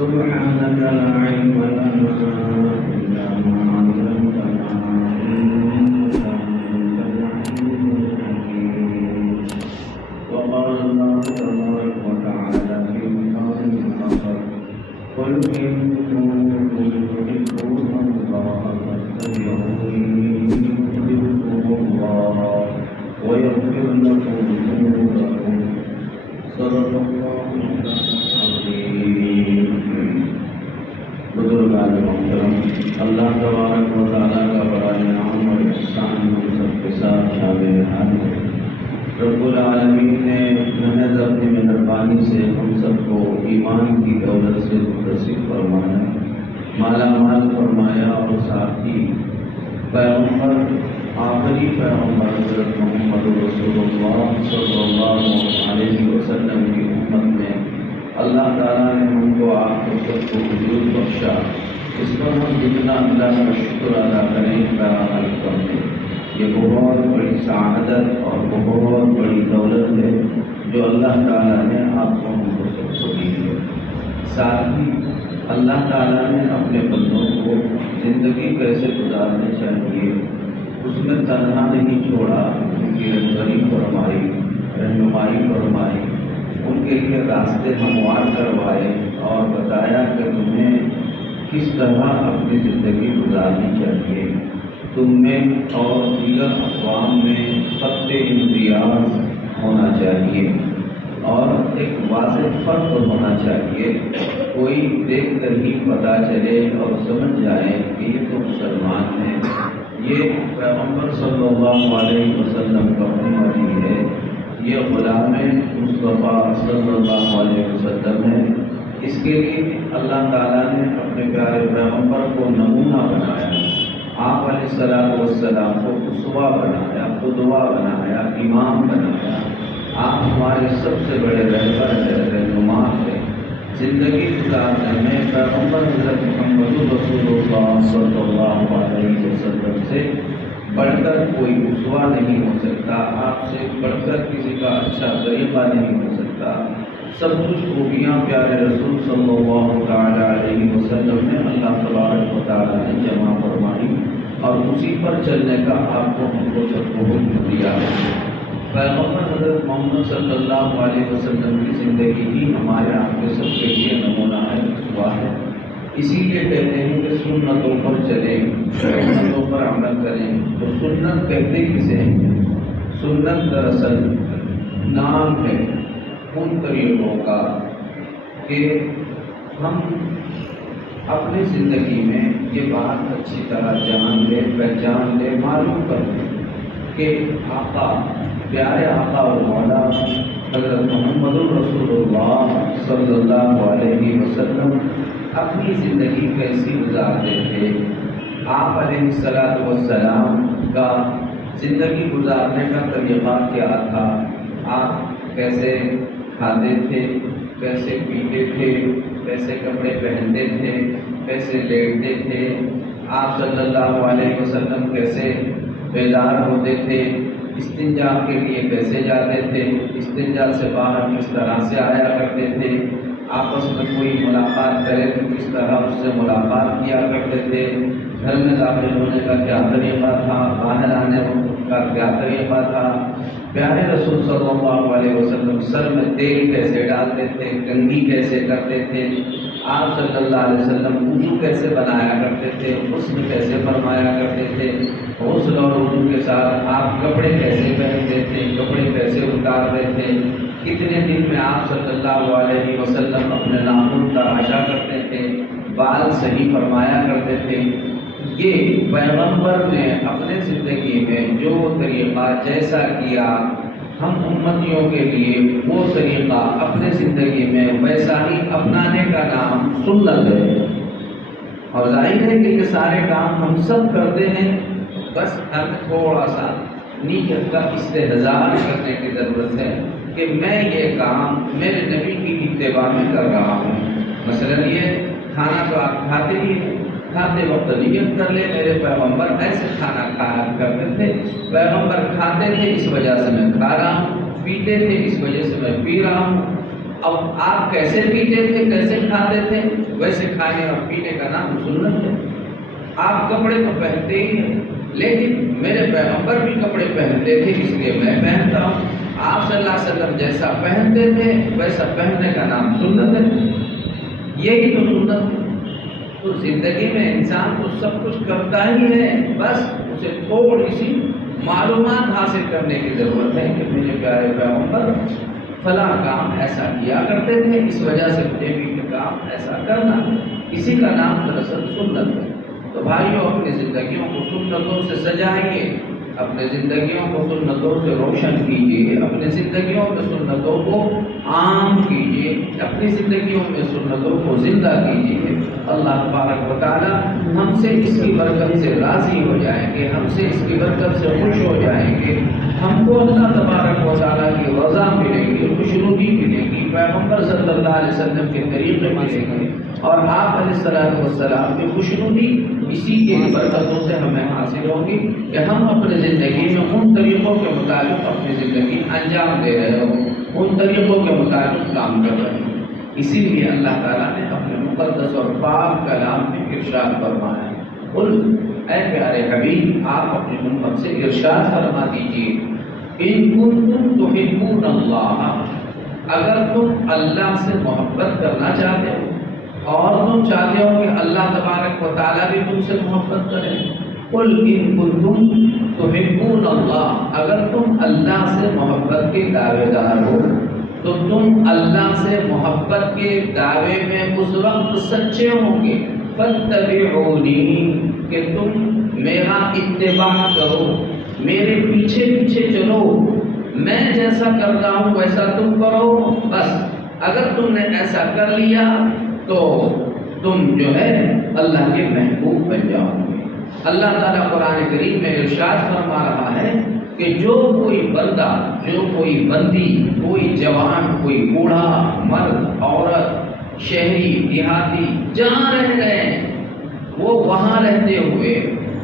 سبحانك لا علم لنا إلا ما علمتنا إنك أنت العليم الحكيم. وقال الله تبارك وتعالى في مقام آخر: قل إن كنتم تحبون الله فاتبعوني يحببكم الله ويغفر لكم ذنوبكم. صدق الله العظيم. بزرگان محترم، اللہ تبارک و تعالیٰ کا بڑا انعام اور احسان ہم سب کے ساتھ شامل حال ہے۔ رب العالمین نے محض اپنی مہربانی سے ہم سب کو ایمان کی دولت سے متصف فرمایا، مالا مال فرمایا، اور ساتھ ہی پیغمبر، آخری پیغمبر حضرت محمد رسول اللہ صلی اللہ علیہ وسلم کی امت میں اللہ تعالیٰ نے ہم کو آپ کو سب کو وجود بخشا۔ اس پر ہم جتنا اللہ کا شکر ادا کریں بہرحال کم ہے۔ یہ بہت بڑی سعادت اور بہت بڑی دولت ہے جو اللہ تعالیٰ نے آپ کو ہم کو سب کو دی ہے۔ ساتھ ہی اللہ تعالیٰ نے اپنے بندوں کو زندگی کیسے گزارنی چاہیے اس میں تنہا نہیں چھوڑا، ان کی رہبری فرمائی، رہنمائی فرمائی، ان کے لیے راستے ہموار کروائے اور بتایا کہ تمہیں کس طرح اپنی زندگی گزارنی چاہیے۔ تم میں اور دیگر اقوام میں خط امتیاز ہونا چاہیے اور ایک واضح فرق ہونا چاہیے۔ کوئی دیکھ کر ہی پتہ چلے اور سمجھ جائے کہ یہ تو مسلمان ہیں، یہ پیغمبر صلی اللہ علیہ وسلم کا امتی ہے، یہ غلام مصطفیٰ صلی اللہ علیہ وسلم ہے۔ اس کے لیے اللہ تعالیٰ نے اپنے پیارے پیغمبر کو نمونہ بنایا، آپ علیہ السلام کو اسوہ بنایا، قدوہ بنایا، امام بنایا۔ آپ ہمارے سب سے بڑے رہبر ہیں، رہنما ہیں۔ زندگی گزارنے میں پیغمبر حضرت محمد رسول اللہ صلی اللہ علیہ وسلم سے بڑھ کر کوئی اسوہ نہیں ہو سکتا، آپ سے بڑھ کر کسی کا اچھا طریقہ نہیں ہو سکتا۔ سب کچھ خوبیاں پیارے رسول صلی اللہ علیہ وسلم نے اللہ تبارک و تعالیٰ نے جمع فرمائی اور اسی پر چلنے کا آپ کو ہم کو سب کو حکم دیا ہے۔ پیغمبر حضرت محمد صلی اللہ علیہ وسلم کی زندگی ہی ہمارے آپ کے سب کے لیے نمونہ ہے، اسوہ ہے۔ اسی لیے کہتے ہیں کہ سنتوں پر چلیں، سنتوں پر عمل کریں۔ تو سنت کہتے کسے ہیں؟ سنت دراصل نام ہے ان طریقوں کا کہ ہم اپنی زندگی میں یہ بات اچھی طرح جان لیں، پہچان لیں، معلوم کر لیں کہ آقا، پیارے آقا اور مولا حضرت محمد رسول اللہ صلی اللہ علیہ وسلم اپنی زندگی کیسی گزارتے تھے۔ آپ علیہ السلام کا زندگی گزارنے کا طریقہ کیا تھا؟ آپ کیسے کھاتے تھے، کیسے پیتے تھے، کیسے کپڑے پہنتے تھے، کیسے لیٹتے تھے؟ آپ صلی اللہ علیہ وسلم کیسے بیدار ہوتے تھے؟ استنجا کے لیے کیسے جاتے تھے؟ استنجا سے باہر کس طرح سے آیا کرتے تھے؟ آپس میں کوئی ملاقات کرے تو کس طرح اس سے ملاقات کیا کرتے تھے؟ گھر میں داخل ہونے کا کیا طریقہ تھا؟ باہر آنے کا کیا طریقہ تھا؟ پیارے رسول صلی اللہ علیہ وسلم سر میں تیل کیسے ڈالتے تھے، کنگھی کیسے کرتے تھے؟ آپ صلی اللہ علیہ وسلم وضو کیسے بنایا کرتے تھے، غسل کیسے فرمایا کرتے تھے؟ غسل اور وضو کے ساتھ آپ کپڑے کیسے پہنتے تھے، کپڑے کیسے اتارتے تھے؟ کتنے دن میں آپ صلی اللہ علیہ وسلم اپنے ناخن تراشا کرتے تھے، بال صحیح فرمایا کرتے تھے؟ یہ پیغمبر نے اپنے زندگی میں جو طریقہ جیسا کیا، ہم امتیوں کے لیے وہ طریقہ اپنے زندگی میں ویسا ہی اپنانے کا نام سنت ہے۔ اور ظاہر ہے کہ یہ سارے کام ہم سب کرتے ہیں، بس ہمیں تھوڑا سا نیت کا استحضار کرنے کی ضرورت ہے کہ میں یہ کام میرے نبی کی اتباع میں کر رہا ہوں۔ مثلا یہ کھانا تو آپ کھاتے ہی ہیں، کھاتے وقت نیت کر لے میرے پیغمبر ایسے کھانا کھایا کرتے تھے، پیغمبر کھاتے تھے اس وجہ سے میں کھا رہا ہوں، پیتے تھے اس وجہ سے میں پی رہا ہوں۔ اب آپ کیسے پیتے تھے، کیسے کھاتے تھے، ویسے کھانے اور پینے کا نام سنت ہے۔ آپ کپڑے تو پہنتے ہی ہیں، لیکن میرے پیغمبر بھی کپڑے پہنتے تھے، اس لیے میں پہنتا ہوں۔ آپ صلی اللہ علیہ وسلم جیسا پہنتے تھے ویسا پہننے کا نام سنت ہے، یہی تو سنت ہے۔ تو زندگی میں انسان کو سب کچھ کرتا ہی ہے، بس اسے تھوڑی سی معلومات حاصل کرنے کی ضرورت ہے کہ میرے پیارے پیغمبر فلاں کام ایسا کیا کرتے تھے، اس وجہ سے مجھے بھی یہ کام ایسا کرنا، اسی کا نام دراصل سنت ہے۔ تو بھائیوں، اپنی زندگیوں کو سنتوں سے سجائیے، اپنے زندگیوں کو سنتوں سے روشن کیجیے، اپنی زندگیوں میں سنتوں کو عام کیجیے، اپنی زندگیوں میں سنتوں کو زندہ کیجیے۔ اللہ تبارک و تعالی ہم سے اس کی برکت سے راضی ہو جائیں گے، ہم سے اس کی برکت سے خوش ہو جائیں گے، ہم کو اللہ تبارک و تعالی کی رضا ملے گی، خوشنودی ملے گی، پیغمبر صلی اللہ علیہ وسلم کے طریقے ملیں گے، اور آپ علیہ السلام کی خوشنودی اسی کے برکتوں سے ہمیں حاصل ہوگی کہ ہم اپنے زندگی میں ان طریقوں کے مطابق اپنی زندگی انجام دے رہے ہوں، ان طریقوں کے مطابق کام کر رہے ہیں۔ اسی لیے اللہ تعالیٰ نے اپنے مقدس اور پاک کلام میں ارشاد فرمایا ہے، قل اے پیارے حبیب، آپ اپنی امت سے ارشاد فرما دیجیے، ان کنتم تحبون اللہ، اگر تم اللہ سے محبت کرنا چاہتے ہو اور تم چاہتے ہو کہ اللہ تبارک و تعالیٰ بھی تم سے محبت کرے، قل ان کنتم تحبون اللہ، اگر تم اللہ سے محبت کے دعوے دار ہو تو تم اللہ سے محبت کے دعوے میں اس وقت سچے ہوں گے، فاتبعونی، کہ تم میرا اتباع کرو، میرے پیچھے پیچھے چلو، میں جیسا کر رہا ہوں ویسا تم کرو، بس اگر تم نے ایسا کر لیا تو تم جو ہے اللہ کے محبوب بن جاؤ گے۔ اللہ تعالیٰ قرآن کریم میں ارشاد فرما رہا ہے کہ جو کوئی بندہ، جو کوئی بندی، کوئی جوان، کوئی بوڑھا، مرد، عورت، شہری، دیہاتی، جہاں رہ رہے ہیں وہ وہاں رہتے ہوئے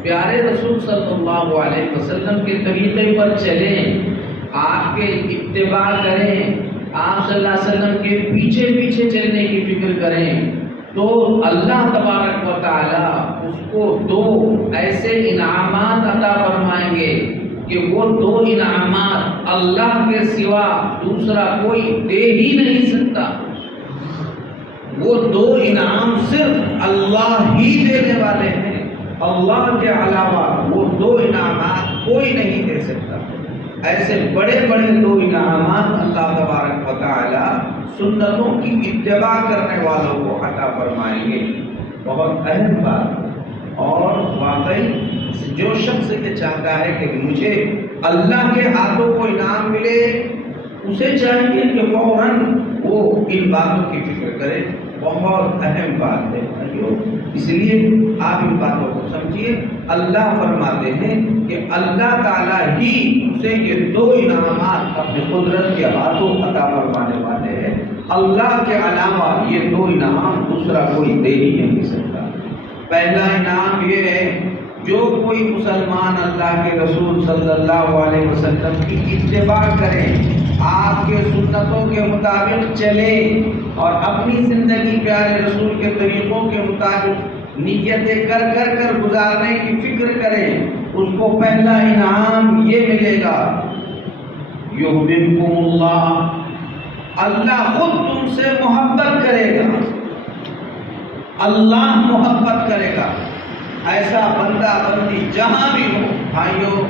پیارے رسول صلی اللہ علیہ وسلم کے طریقے پر چلیں، آپ کے اتباع کریں، آپ صلی اللہ علیہ وسلم کے پیچھے پیچھے چلنے کی فکر کریں، تو اللہ تبارک و تعالی اس کو دو ایسے انعامات عطا فرمائیں گے کہ وہ دو انعامات اللہ کے سوا دوسرا کوئی دے ہی نہیں سکتا۔ وہ دو انعام صرف اللہ ہی دینے والے ہیں، اللہ کے علاوہ وہ دو انعامات کوئی نہیں دے سکتا۔ ایسے بڑے بڑے دو انعامات اللہ تبارک و تعالی سنتوں کی اتباع کرنے والوں کو عطا فرمائیں گے۔ بہت اہم بات، اور واقعی جو شخص یہ چاہتا ہے کہ مجھے اللہ کے ہاتھوں کو انعام ملے، اسے چاہیے کہ فوراً وہ ان باتوں کی فکر کرے۔ بہت اہم بات ہے بھائیو، اس لیے آپ ان باتوں کو سمجھیے۔ اللہ فرماتے ہیں کہ اللہ تعالیٰ ہی اسے یہ دو انعامات اپنے قدرت کے ہاتھوں عطا فرمانے والے ہیں، اللہ کے علاوہ یہ دو انعام دوسرا کوئی دے ہی نہیں سکتا۔ پہلا انعام یہ ہے، جو کوئی مسلمان اللہ کے رسول صلی اللہ علیہ وسلم کی اتباع کرے، آپ کے سنتوں کے مطابق چلے اور اپنی زندگی پیارے رسول کے طریقوں کے مطابق نیتیں کر کر کر گزارنے کی فکر کرے، اس کو پہلا انعام یہ ملے گا، یحببکم اللہ، اللہ خود تم سے محبت کرے گا، اللہ محبت کرے گا۔ ایسا بندہ بندی جہاں بھی ہو، بھائیو،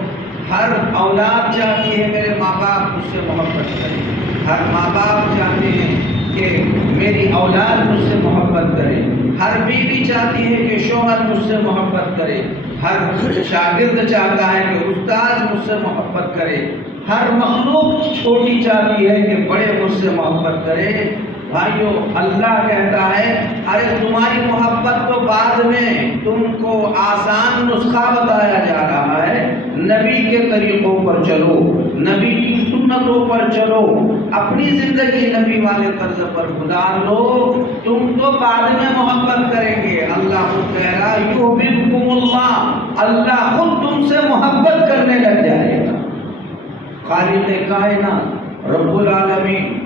ہر اولاد چاہتی ہے میرے ماں باپ مجھ سے محبت کرے، ہر ماں باپ چاہتے ہیں کہ میری اولاد مجھ سے محبت کرے، ہر بیوی چاہتی ہے کہ شوہر مجھ سے محبت کرے، ہر شاگرد چاہتا ہے کہ استاد مجھ سے محبت کرے، ہر مخلوق چھوٹی چاہتی ہے کہ بڑے مجھ سے محبت کرے۔ بھائیو، اللہ کہتا ہے ارے تمہاری محبت تو بعد میں، تم کو آسان نسخہ بتایا جا رہا ہے، نبی کے طریقوں پر چلو، نبی کی سنتوں پر چلو، اپنی زندگی نبی والے طرز پر گزار لو، تم تو بعد میں محبت کریں گے۔ اللہ خود کہہ رہا یحببکم اللہ، اللہ خود تم سے محبت کرنے لگ جائے گا۔ خالق کائنات رب العالمین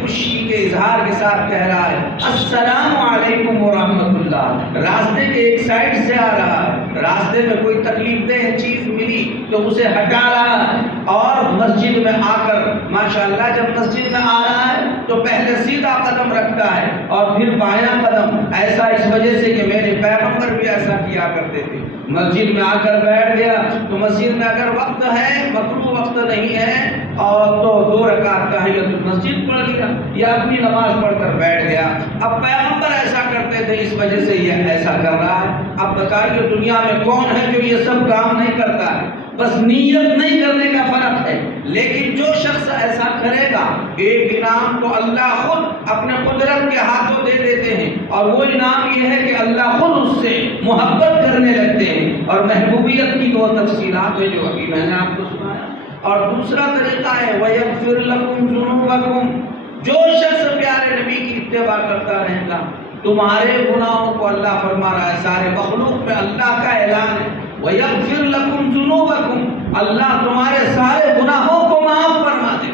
خوشی کے اظہار کے ساتھ کہہ رہا ہے السلام علیکم ورحمۃ اللہ. راستے کے ایک سائڈ سے آ رہا ہے، راستے میں کوئی تکلیف دہ چیز ملی تو اسے ہٹا رہا ہے، اور مسجد میں آ کر ماشاءاللہ جب مسجد میں آ رہا ہے تو پہلے سیدھا قدم رکھتا ہے اور پھر بایاں قدم. ایسا اس وجہ سے کہ میرے پیغمبر بھی ایسا کیا کرتے تھے. مسجد میں آ کر بیٹھ گیا تو مسجد میں اگر وقت ہے، مکروہ وقت نہیں ہے، اور تو 2 رکعت تحیۃ المسجد پڑھ لیا یا اپنی نماز پڑھ کر بیٹھ گیا. اب پیغمبر ایسا کرتے تھے، اس وجہ سے یہ ایسا کر رہا ہے. اب بتائیے دنیا میں کون ہے جو یہ سب کام نہیں کرتا ہے؟ بس نیت نہیں کرنے کا فرق ہے. لیکن جو شخص ایسا کرے گا، ایک انعام تو اللہ خود اپنے قدرت کے ہاتھوں دے دیتے ہیں، اور وہ انعام یہ ہے کہ اللہ خود اس سے محبت کرنے لگتے ہیں. اور محبوبیت کی 2 تفصیلات ہیں جو ابھی میں نے آپ کو سنایا. اور دوسرا طریقہ ہے وَيَغْفِرْ لَكُمْ ذُنُوبَكُمْ. جو شخص پیارے نبی کی اتباع کرتا رہے گا، تمہارے گناہوں کو اللہ فرما رہا ہے، سارے مخلوق میں اللہ کا اعلان ہے وَيَغْفِرْ لَكُمْ ذُنُوبَكُمْ. اللہ تمہارے سارے گناہوں کو معاف فرما دے.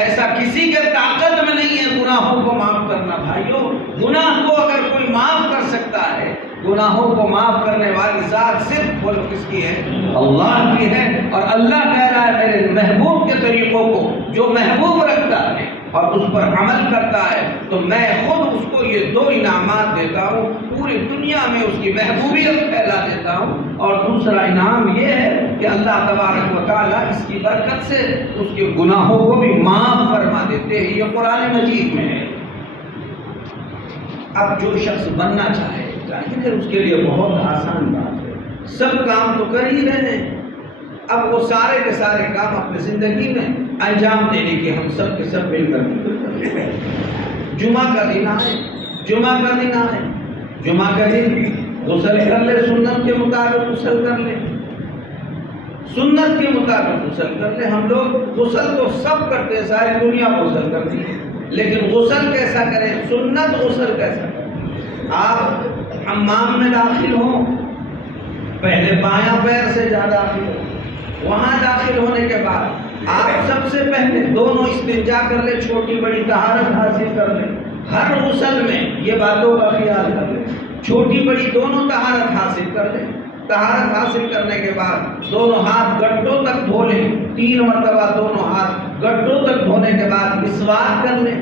ایسا کسی کے طاقت میں نہیں ہے گناہوں کو معاف کرنا. بھائیو، گناہ کو اگر کوئی معاف کر سکتا ہے، گناہوں کو معاف کرنے والی ذات صرف وہ کس کی ہے؟ اللہ کی ہے. اور اللہ کہہ رہا ہے میرے محبوب کے طریقوں کو جو محبوب رکھتا ہے اور اس پر عمل کرتا ہے تو میں خود اس کو یہ 2 انعامات دیتا ہوں. پوری دنیا میں اس کی محبوبیت پھیلا دیتا ہوں. اور دوسرا انعام یہ ہے کہ اللہ تبارک و تعالیٰ اس کی برکت سے اس کے گناہوں کو بھی معاف فرما دیتے ہیں. یہ قرآن مجید میں ہے. اب جو شخص بننا چاہے پھر اس کے لیے بہت آسان بات ہے. سب کام تو کر ہی رہے ہیں، اب وہ سارے کے سارے کام اپنی زندگی میں انجام دینے کی ہم سب کے سب مل کر جمعہ کا دن ہے، جمعہ کا دن ہے، جمعہ کا دن غسل کر لے، سنت کے مطابق غسل کر لے، سنت کے مطابق غسل کر لے. ہم لوگ غسل تو سب کرتے ہیں، ساری دنیا غسل کرتی ہے، لیکن غسل کیسا کریں؟ سنت غسل کیسا کریں؟ آپ حمام میں داخل ہوں، پہلے بایاں پیر سے جا داخل ہو، وہاں داخل ہونے کے بعد آپ سب سے پہلے دونوں استنجا کر لیں، چھوٹی بڑی طہارت حاصل کر لیں. ہر غسل میں یہ باتوں کا خیال کر لیں، چھوٹی بڑی دونوں طہارت حاصل کر لیں. طہارت حاصل کرنے کے بعد دونوں ہاتھ گڈوں تک دھو لیں، 3 مرتبہ دونوں ہاتھ گڈوں تک دھونے کے بعد مسواک کر لیں،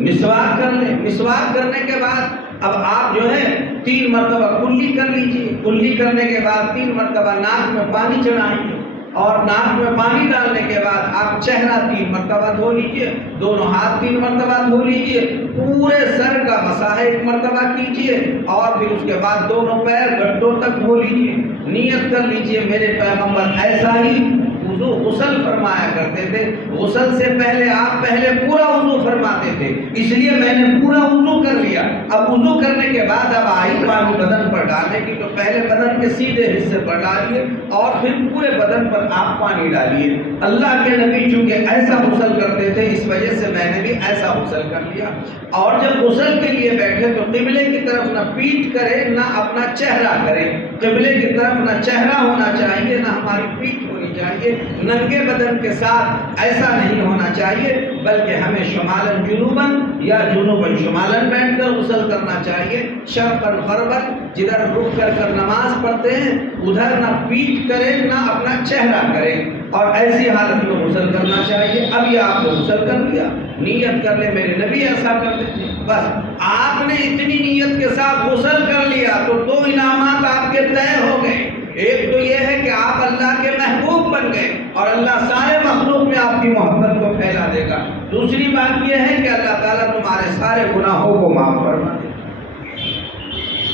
مسواک کر لیں. مسواک کرنے کے بعد اب آپ جو ہے 3 مرتبہ کلی کر لیجئے. کلی کرنے کے بعد 3 مرتبہ ناک میں پانی چڑھائیں، اور ناک میں پانی ڈالنے کے بعد آپ چہرہ 3 مرتبہ دھو لیجئے، دونوں ہاتھ 3 مرتبہ دھو لیجئے، پورے سر کا مسح 1 مرتبہ کیجئے، اور پھر اس کے بعد دونوں پیر گڈوں تک دھو لیجئے. نیت کر لیجئے میرے پیغمبر ایسا ہی وضو غسل فرمایا کرتے تھے. غسل سے پہلے آپ پہلے پورا وضو فرماتے تھے، اس لیے میں نے پورا وضو کر لیا. اب وضو کرنے کے بعد اب آئی پانی بدن پر ڈالنے کی، تو پہلے بدن کے سیدھے حصے پر ڈالیے اور پھر پورے بدن پر آپ پانی ڈالیے. اللہ کے نبی چونکہ ایسا غسل کرتے تھے، اس وجہ سے میں نے بھی ایسا غسل کر لیا. اور جب غسل کے لیے بیٹھے تو قبلے کی طرف نہ پیٹھ کرے نہ اپنا چہرہ کرے. قبلے کی طرف نہ چہرہ ہونا چاہیے نہ ہماری پیٹھ ہونی چاہیے. ننگے بدن کے ساتھ ایسا نہیں ہونا چاہیے، بلکہ ہمیں شمالن جنوبن یا جنوبن شمالن بیٹھ کر غسل کرنا چاہیے. شرقن غربن، جدھر رک کر نماز پڑھتے ہیں ادھر نہ پیٹھ کرے نہ اپنا چہرہ کرے، اور ایسی حالت میں غسل کرنا چاہیے. اب یہ آپ نے غسل کر لیا، نیت کر لے میرے نبی ایسا کرتے تھے. بس آپ نے اتنی نیت کے ساتھ غسل کر لیا تو 2 انعامات آپ کے طے ہو گئے. ایک تو یہ ہے کہ آپ اللہ کے محبوب بن گئے اور اللہ سارے مخلوق میں آپ کی محبت کو پھیلا دے گا. دوسری بات یہ ہے کہ اللہ تعالیٰ تمہارے سارے گناہوں کو معاف فرما دے.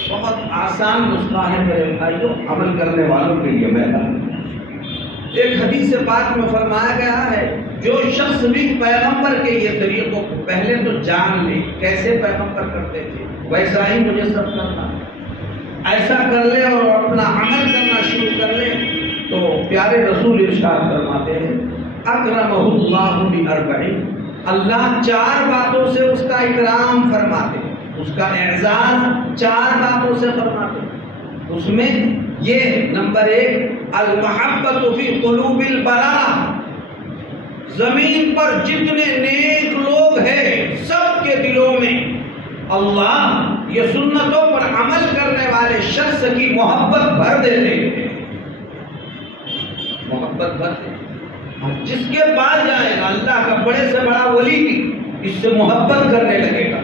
بہت آسان نسخہ ہے میرے بھائیوں، عمل کرنے والوں کے لیے میدان. ایک حدیث پاک میں فرمایا گیا ہے جو شخص بھی پیغمبر کے یہ طریقوں کو پہلے تو جان لے، کیسے پیغمبر کرتے تھے ویسا ہی مجھے سب کرنا، ایسا کر لے اور اپنا عمل کرنا شروع کر لے تو پیارے رسول ارشاد فرماتے ہیں اکرمہ اللہ باربعین. اللہ 4 باتوں سے اس کا اکرام فرماتے ہیں، اس کا اعزاز 4 باتوں سے فرماتے ہیں. اس میں یہ نمبر 1 المحبت فی قلوب البراء. زمین پر جتنے نیک لوگ ہیں سب کے دلوں میں اللہ یہ سنتوں پر عمل کرنے والے شخص کی محبت بھر دیتے ہیں، محبت بھر دیتے ہیں۔ جس کے پاس جائے گا اللہ کا بڑے سے بڑا ولی بھی اس سے محبت کرنے لگے گا،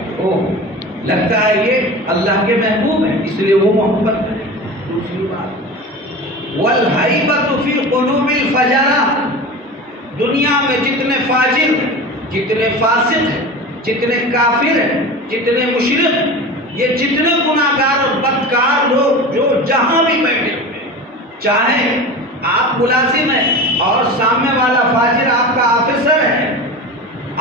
لگتا ہے یہ اللہ کے محبوب ہیں، اس لیے وہ محبت کرے گا۔ دوسری بات والہیبۃ فی قلوب الفجرہ، دنیا میں جتنے فاجر ہیں، جتنے فاسق ہیں، جتنے کافر ہیں، جتنے مشرک ہیں، یہ جتنے گناہگار اور بدکار لوگ جو جہاں بھی بیٹھے ہوئے ہیں، چاہے آپ ملازم ہیں اور سامنے والا فاجر آپ کا آفیسر ہے،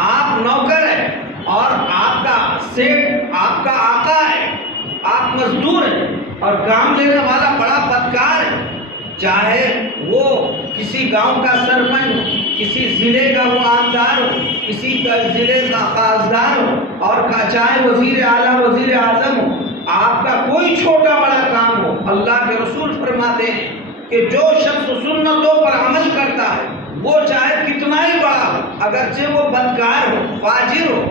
آپ نوکر ہیں اور آپ کا سیٹ آپ کا آقا ہے، آپ مزدور ہیں اور کام لینے والا بڑا بدکار ہے، چاہے وہ کسی گاؤں کا سرپنچ ہو، کسی ضلع کا وہ آمدار ہو، کسی کا ضلع کا خاصدار ہو، اور چاہے وزیر اعلیٰ وزیر اعظم ہو، آپ کا کوئی چھوٹا بڑا کام ہو، اللہ کے رسول فرماتے ہیں کہ جو شخص سنتوں پر عمل کرتا ہے وہ چاہے کتنا ہی بڑا ہو، اگرچہ وہ بدکار ہو، فاجر ہو،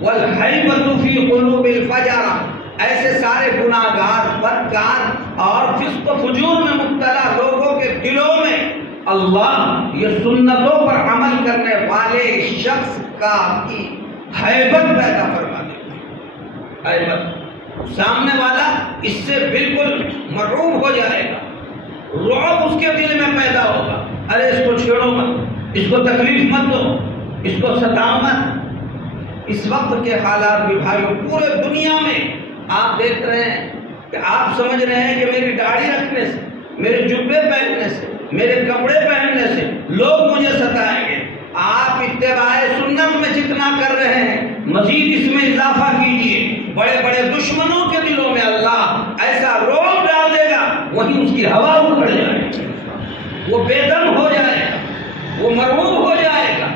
والہیبۃ فی قلوب الفجرہ، ایسے سارے گناہگار، بدکار اور فسق و فجور میں مبتلا لوگوں کے دلوں میں اللہ یہ سنتوں پر عمل کرنے والے شخص کا کی ہیبت پیدا فرما دیتے ہیں۔ ہیبت، سامنے والا اس سے بالکل مرعوب ہو جائے گا، رعب اس کے دل میں پیدا ہوگا، ارے اس کو چھیڑو مت، اس کو تکلیف مت دو، اس کو ستاؤ مت۔ اس وقت کے حالات بھی بھائیوں پورے دنیا میں آپ دیکھ رہے ہیں کہ آپ سمجھ رہے ہیں کہ میری داڑھی رکھنے سے، میرے جبے پہننے سے، میرے کپڑے پہننے سے لوگ مجھے ستائیں گے۔ آپ اتباع سنت میں جتنا کر رہے ہیں مزید اس میں اضافہ کیجئے، بڑے بڑے دشمنوں کے دلوں میں اللہ ایسا رعب ڈال دے گا، وہیں اس کی ہوا اکھڑ جائے گی، وہ بے دم ہو جائے گا، وہ مرعوب ہو جائے گا۔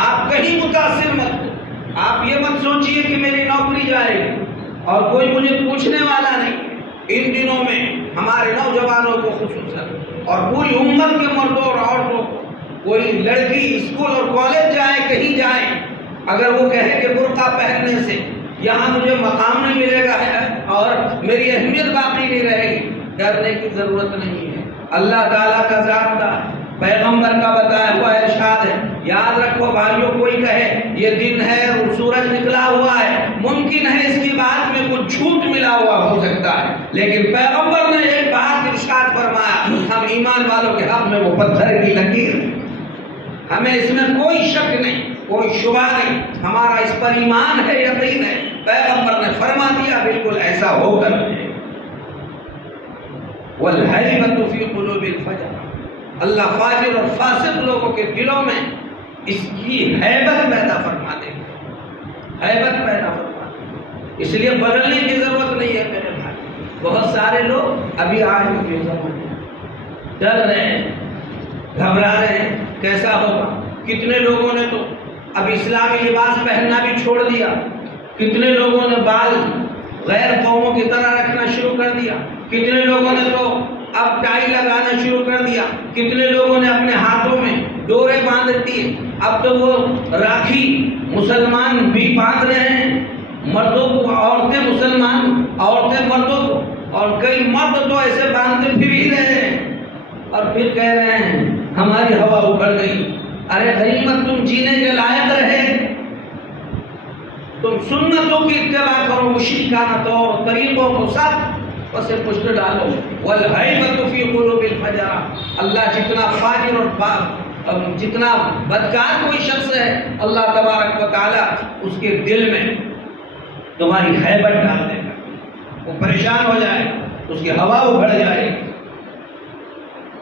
آپ کہیں متاثر مت ہو، آپ یہ مت سوچئے کہ میری نوکری جائے گی اور کوئی مجھے پوچھنے والا نہیں۔ ان دنوں میں ہمارے نوجوانوں کو خصوصاً اور پوری امت کے مردوں اور عورتوں کو، کوئی لڑکی اسکول اور کالج جائے، کہیں جائے، اگر وہ کہے کہ برقع پہننے سے یہاں مجھے مقام نہیں ملے گا اور میری اہمیت باقی نہیں رہے گی، ڈرنے کی ضرورت نہیں ہے۔ اللہ تعالیٰ کا ضابطہ ہے، پیغمبر کا بتایا ہوا ارشاد ہے۔ یاد رکھو بھائیوں، کوئی کہے یہ دن ہے اور سورج نکلا ہوا ہے، ممکن ہے اس کی بات میں کچھ جھوٹ ملا ہوا ہو سکتا ہے، لیکن پیغمبر نے ایک بات ارشاد فرمایا، ہم ایمان والوں کے حق میں وہ پتھر کی لکیر، ہمیں اس میں کوئی شک نہیں، کوئی شبہ نہیں، ہمارا اس پر ایمان ہے، یقین ہے، پیغمبر نے فرما دیا، بالکل ایسا ہو کر والہیبۃ فی قلوب الفجر، اللہ فاجر اور فاسق لوگوں کے دلوں میں اس کی ہیبت پیدا فرما دے گا، ہیبت پیدا فرما دے گا۔ اس لیے بدلنے کی ضرورت نہیں ہے میرے بھائی۔ بہت سارے لوگ ابھی آج کے زمانے ڈر رہے ہیں، گھبرا رہے ہیں، کیسا ہوگا۔ کتنے لوگوں نے تو اب اسلامی لباس پہننا بھی چھوڑ دیا، کتنے لوگوں نے بال غیر قوموں کی طرح رکھنا شروع کر دیا، کتنے لوگوں نے تو اب ٹائی لگانا شروع کر دیا، کتنے لوگوں نے اپنے ہاتھوں میں ڈورے باندھ دیے، اب تو وہ راکھی مسلمان بھی باندھ رہے ہیں، مردوں کو، عورتیں مسلمان، عورتیں مردوں کو، اور کئی مرد تو ایسے باندھتے پھر ہی رہے ہیں اور پھر کہہ رہے ہیں ہماری ہوا اکھڑ گئی۔ ارے غنیمت، تم جینے کے لائق رہے، تم سنتوں کی اتباع کرو، مشرکانہ طور طریقوں کو سب اسے پشت ڈالو۔ والہیبۃ فی قلوب الفجر، اللہ جتنا فاجر اور جتنا بدکار کوئی شخص ہے، اللہ تبارک و تعالی اس کے دل میں تمہاری ہیبت ڈال دے گا، وہ پریشان ہو جائے گا، اس کی ہوا اکھڑ جائے گی،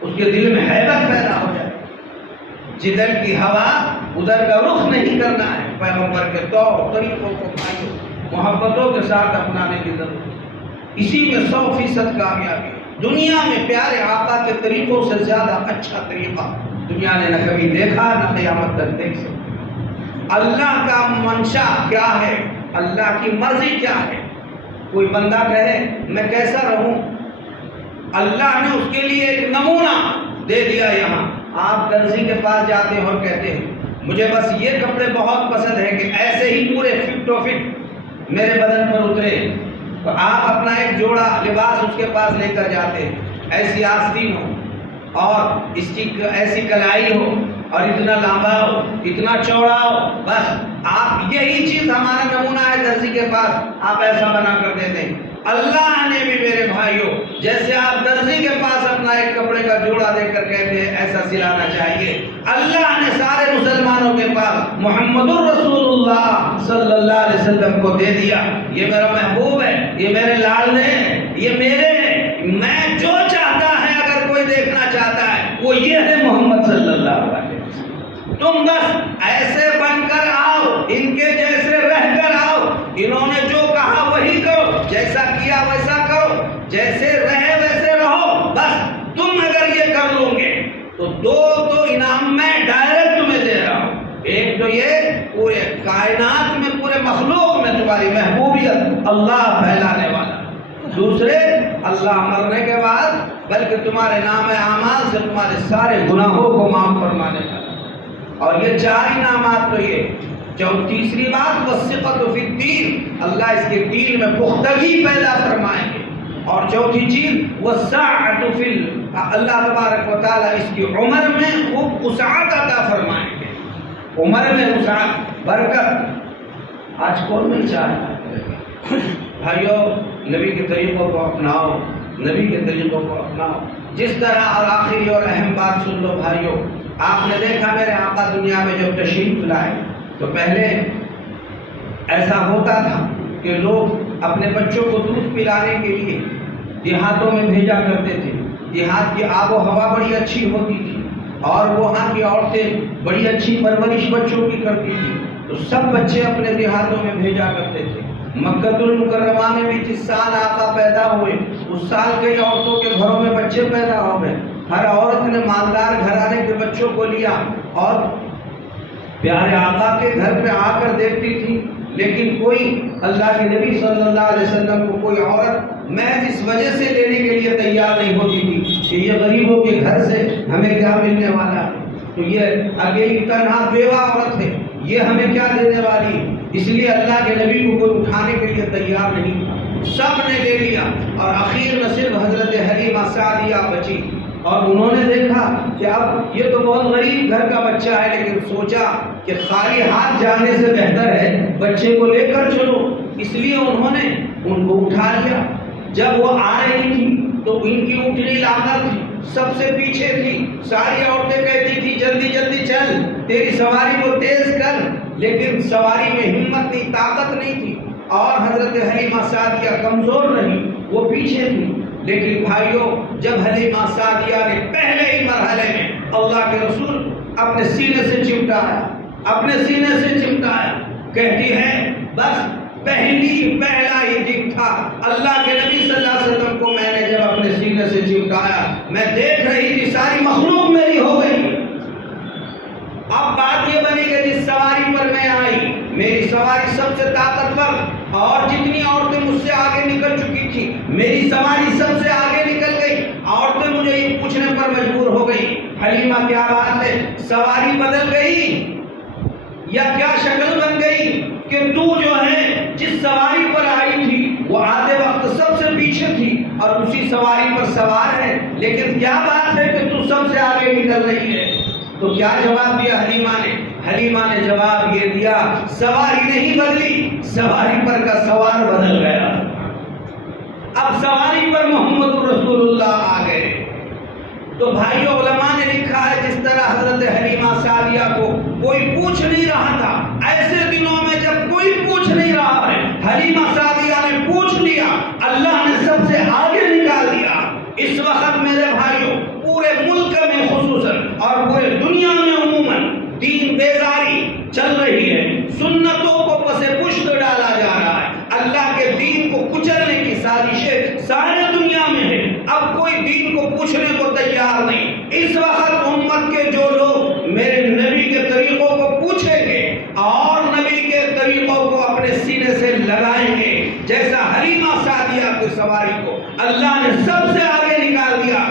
اس کے دل میں ہیبت پیدا ہو جائے گی۔ جدھر کی ہوا ادھر کا رخ نہیں کرنا ہے، پیغمبر کے طور طریقوں کو پائیو، محبتوں کے ساتھ اپنانے کی ضرورت ہے۔ اسی میں 100% کامیابی۔ دنیا میں پیارے آقا کے طریقوں سے زیادہ اچھا طریقہ دنیا نے نہ کبھی دیکھا، نہ قیامت تک دیکھ سکتا۔ اللہ کا منشا کیا ہے، اللہ کی مرضی کیا ہے۔ کوئی بندہ کہے میں کیسا رہوں، اللہ نے اس کے لیے ایک نمونہ دے دیا یہاں، آپ درزی کے پاس جاتے ہیں اور کہتے ہیں مجھے بس یہ کپڑے بہت پسند ہے کہ ایسے ہی پورے فٹ و فٹ میرے بدن پر اترے، تو آپ اپنا ایک جوڑا لباس اس کے پاس لے کر جاتے ہیں، ایسی آستین ہو اور اس کی ایسی کلائی ہو اور اتنا لمبا ہو اتنا چوڑا ہو، بس آپ یہی چیز ہمارا نمونہ ہے درزی کے پاس، آپ ایسا بنا کر دیتے ہیں۔ اللہ نے بھی میرے بھائیوں جیسے آپ درزی کے پاس اپنا ایک کپڑے کا جوڑا دے کر کہتے ہیں ایسا سلانا چاہیے، اللہ نے سارے مسلمانوں کے پاس محمد الرسول اللہ صلی اللہ علیہ وسلم کو دے دیا۔ یہ میرا محبوب ہے، یہ میرے لاڈلے ہیں، یہ میرے ہیں، میں جو چاہتا ہے اگر کوئی دیکھنا چاہتا ہے وہ یہ ہے محمد صلی اللہ علیہ وسلم۔ تم بس ایسے بن کر آؤ، ان کے جیسے رہ کر آؤ، انہوں نے جو کہا وہی کرو، جیسا کیا ویسا کرو، جیسے رہے ویسے رہو، بس تم اگر یہ کر لو گے تو دو انعام میں ڈائریکٹ تمہیں دے رہا ہوں۔ ایک تو یہ پورے کائنات میں پورے مخلوق میں تمہاری محبوبیت اللہ پھیلانے والا، دوسرے اللہ مرنے کے بعد بلکہ تمہارے نام اعمال سے تمہارے سارے گناہوں کو معاف فرمانے والا۔ اور یہ چار انعامات تو یہ تیسری بات والثقۃ فی الدین، اللہ اس کے دین میں پختگی پیدا فرمائیں گے۔ اور چوتھی چیز والسعۃ فی اللہ تبارک و تعالیٰ اس کی عمر میں خوب وسعت عطا فرمائیں گے، عمر میں وسعت برکت۔ آج کون نہیں چاہتا بھائیو نبی کے طریقوں کو اپناؤ، نبی کے طریقوں کو اپناؤ جس طرح۔ اور آخری اور اہم بات سن لو بھائیو، آپ نے دیکھا میرے آقا دنیا میں جب تشریف لائے تو پہلے ایسا ہوتا تھا کہ لوگ اپنے بچوں کو دودھ پلانے کے لیے دیہاتوں میں بھیجا کرتے تھے۔ دیہات کی آب و ہوا بڑی اچھی ہوتی تھی اور وہاں کی عورتیں بڑی اچھی پرورش بچوں کی کرتی تھی، تو سب بچے اپنے دیہاتوں میں بھیجا کرتے تھے۔ مکہ المکرمہ میں بھی جس سال آقا پیدا ہوئے اس سال کئی عورتوں کے گھروں میں بچے پیدا ہو گئے، ہر عورت نے مالدار گھرانے کے بچوں کو لیا اور پیارے آقا کے گھر پہ آ کر دیکھتی تھی، لیکن کوئی اللہ کے نبی صلی اللہ علیہ وسلم کو کوئی عورت محض اس وجہ سے لینے کے لیے تیار نہیں ہوتی تھی کہ یہ غریبوں کے گھر سے ہمیں کیا ملنے والا ہے، تو یہ اکیلی تنہا بیوہ عورت ہے، یہ ہمیں کیا دینے والی ہے، اس لیے اللہ کے نبی کو کوئی اٹھانے کے لیے تیار نہیں تھا، سب نے لے لیا اور آخر میں صرف حضرت حلیمہ سعدیہ بچی۔ اور انہوں نے دیکھا کہ اب یہ تو بہت غریب گھر کا بچہ ہے، لیکن سوچا کہ خالی ہاتھ جانے سے بہتر ہے بچے کو لے کر چلو، اس لیے انہوں نے ان کو اٹھا لیا۔ جب وہ آ رہی تھی تو ان کی اونٹنی لاغر تھی، سب سے پیچھے تھی، ساری عورتیں کہتی تھی جلدی جلدی چل، تیری سواری کو تیز کر، لیکن سواری میں ہمت نہیں، طاقت نہیں تھی، اور حضرت حلیمہ سعدیہ کمزور رہی، وہ پیچھے تھی۔ لیکن بھائیوں جب حلیمہ سعدیہ نے پہلے ہی مرحلے میں اللہ کے رسول اپنے سینے سے چمٹایا، کہتی ہے بس پہلا ہی دن تھا اللہ کے نبی صلی اللہ علیہ وسلم کو میں نے جب اپنے سینے سے چمٹایا، میں دیکھ رہی تھی ساری مخلوق میری ہو گئی۔ اب بات یہ بنی کہ جس سواری پر میں آئی، میری سواری سب سے طاقتور، اور جتنی عورتیں مجھ سے آگے نکل چکی تھی میری سواری سب سے آگے نکل گئی۔ عورتیں مجھے یہ پوچھنے پر مجبور ہو گئی حلیمہ کیا بات ہے، سواری بدل گئی یا کیا شکل بن گئی کہ تو جو ہے جس سواری پر آئی تھی وہ آتے وقت سب سے پیچھے تھی اور اسی سواری پر سوار ہے، لیکن کیا بات ہے کہ تو سب سے آگے نکل رہی ہے؟ تو کیا جواب دیا حلیمہ نے جواب یہ دیا سواری نہیں بدلی، سواری پر کا سوار بدل گیا۔ اب سواری پر محمد رسول اللہ آ گئے۔ تو بھائیو علماء نے لکھا ہے جس طرح حضرت حلیمہ سعدیہ کو کوئی پوچھ نہیں رہا تھا، ایسے دنوں میں جب کوئی پوچھ نہیں رہا ہے حلیمہ سعدیہ نے پوچھ لیا، اللہ نے سب سے آگے نکال دیا۔ اس وقت میرے بھائیو پورے ملک میں خصوصاً اور پورے دنیا میں عموماً دین بیزاری چل رہی ہے، سنتوں کو پس پشت ڈالا جا رہا ہے، اللہ کے دین کو کچلنے کی سازشیں سارے دنیا میں ہے۔ اب کوئی دین کو پوچھنے کو تیار نہیں۔ اس وقت امت کے جو لوگ میرے نبی کے طریقوں کو پوچھیں گے اور نبی کے طریقوں کو اپنے سینے سے لگائیں گے، جیسا حلیمہ سعدیہ کی سواری کو اللہ نے سب سے آگے نکال دیا،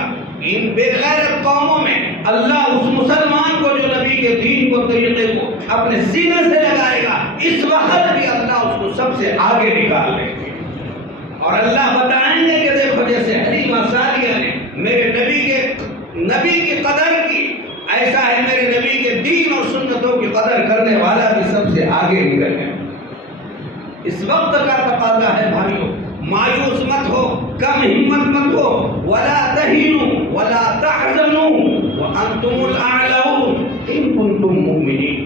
ان بے غیرت قوموں میں اللہ اس مسلمان کو جو نبی کے دین کو طریقے کو اپنے سینے سے لگائے گا اس وقت بھی اللہ اس کو سب سے آگے نکال لیں گے. اور اللہ بتائیں گے کہ دیکھو جیسے حلیمہ سعدیہ نے میرے نبی کی قدر کی، ایسا ہے میرے نبی کے دین اور سنتوں کی قدر کرنے والا بھی سب سے آگے نکل گیا. اس وقت کا تقاضا ہے بھائیوں، مایوس مت ہو، کم ہمت مت ہو. ولا تہینوا ولا تحزنوا وانتم الاعلون ان کنتم مؤمنین.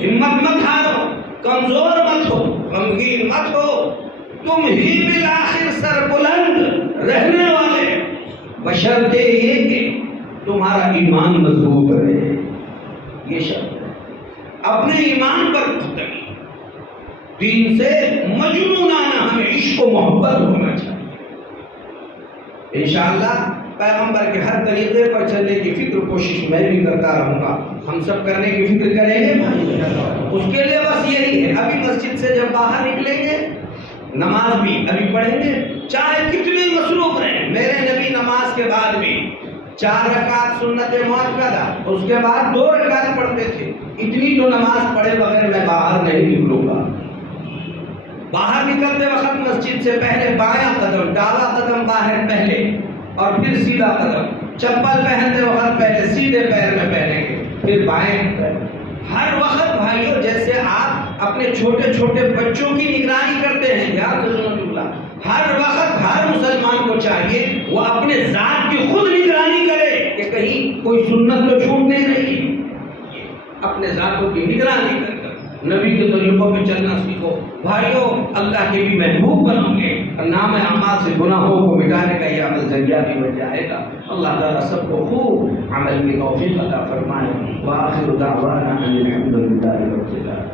ہمت مت ہارو، کمزور مت ہو، غمگین مت ہو، تم ہی بالآخر سربلند رہنے والے، بشرطے یہ کہ تمہارا ایمان مضبوط رہے. یہ شرط ہے اپنے ایمان پر پختگی. دین سے مجنونانہ ہمیں عشق و محبت ہونا چاہیے. انشاءاللہ پیغمبر کے ہر طریقے پر چلنے کی فکر کوشش میں بھی کرتا رہوں گا. ہم سب کرنے کی فکر کریں گے بھائی. اس کے لیے بس یہی ہے، ابھی مسجد سے جب باہر نکلیں گے نماز بھی ابھی پڑھیں گے، چاہے کتنے مصروف رہیں. میرے نبی نماز کے بعد بھی 4 رکعت سنت مؤکدہ، اس کے بعد 2 رکعت پڑھتے تھے. اتنی تو نماز پڑھے بغیر میں باہر نہیں نکلوں گا. باہر نکلتے وقت مسجد سے پہلے بایاں قدم، داواں قدم باہر پہلے اور پھر سیدھا قدم. چپل پہنتے وقت پہلے سیدھے پیر میں پہنیں گے پھر بائیں پیر. ہر وقت بھائیوں جیسے آپ اپنے چھوٹے چھوٹے بچوں کی نگرانی کرتے ہیں، یاد رسول ہر وقت ہر مسلمان کو چاہیے وہ اپنے ذات کی خود نگرانی کرے کہ کہیں کوئی سنت تو چھوٹ نہیں رہی. اپنے ذاتوں کی نگرانی کر نبی کے طریقوں پہ چلنا سیکھو. بھائیوں اللہ کے بھی محبوب بنو گے اور نام اعمال سے گناہوں کو مٹانے کا یہ عمل ذریعہ بھی بن جائے گا. اللہ تعالیٰ سب کو خوب عمل کی توفیق عطا فرمائے. وآخر دعوانا ان الحمد للہ رب العالمین.